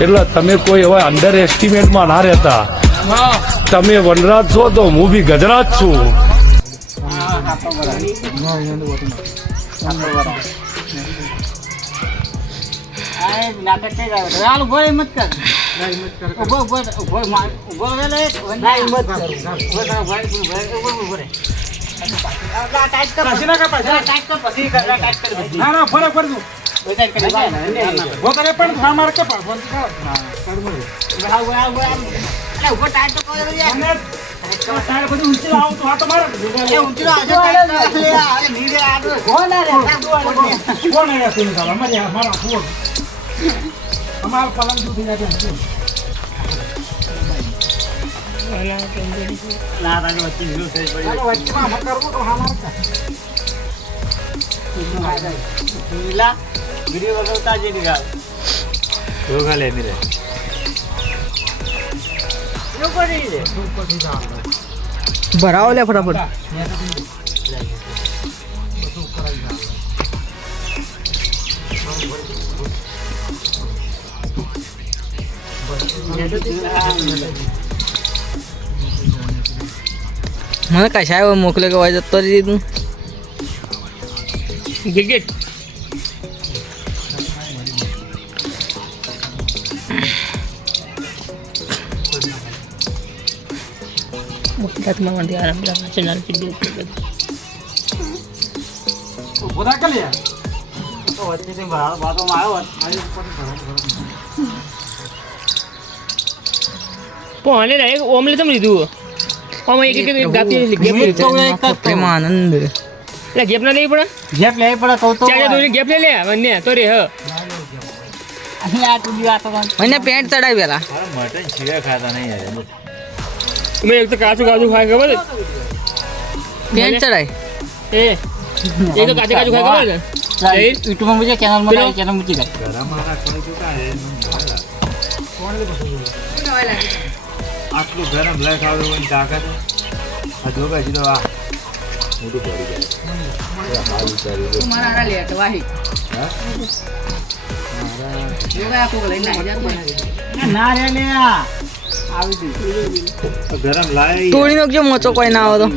એટલે તમે કોઈ હવે અંડર એસ્ટિમેટમાં ના રહેતા. તમે વનરાજ છો તો હું બી ગજરાજ છું. ભરાવો લે ફટાફટ. મને કશાય મોકલે કે હોય જતો રહી તું ક્રિકેટ ગુજરાતમાં મંડી આરામ ચેનલ વિડીયો પોને રે ઓમલે તમ લીધું ઓમ એક ગાપી ગેપ પ્રેમ આનંદ એટલે ગેપ ના લેવી પડે ગેપ લેવી પડે તો ચાલે દોરી ગેપ લે લે વન્ય તો રે હ મને પેન્ટ ચડાવી પેલા મટન છીવે ખાતા નહીં યાર મેં એક તો કાચું કાચું ખાય ખબર પેન્ટ ચડાય એ એક તો કાચું કાચું ખાય ખબર ને યુટ્યુબ માં મુજે ચેનલ માં ચેનલ મૂકી દે આટલું ગરમ લઈ ખાવું હોય તાકાત આ જો ભાઈ તો આ મોટું પડી જાય મારા લેટ વાહી ના રે લે આવી ગરમ લાય તોડી નાખજો મોચો કોઈ ના આવે તો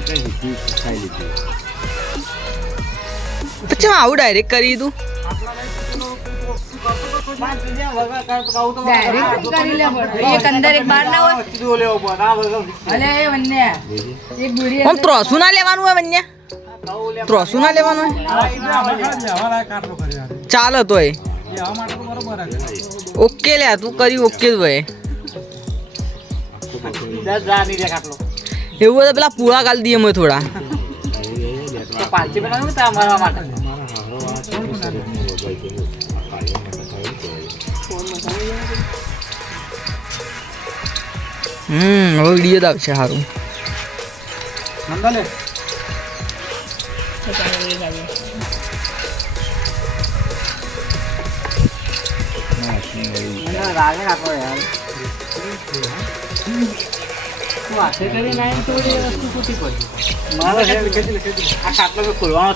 પછી આવું ડાયરેક્ટ કરી તું ત્રોસું ના લેવાનું હોય બંને ત્રોસું ના લેવાનું હોય ચાલો તોય ઓકે લે તું કરી ઓકે જ ભાઈ એવું હોય તો પેલા પૂળા કાઢી દઈએ અમે થોડા હવે વિડીયો જ આવશે સારું ખોલવાનો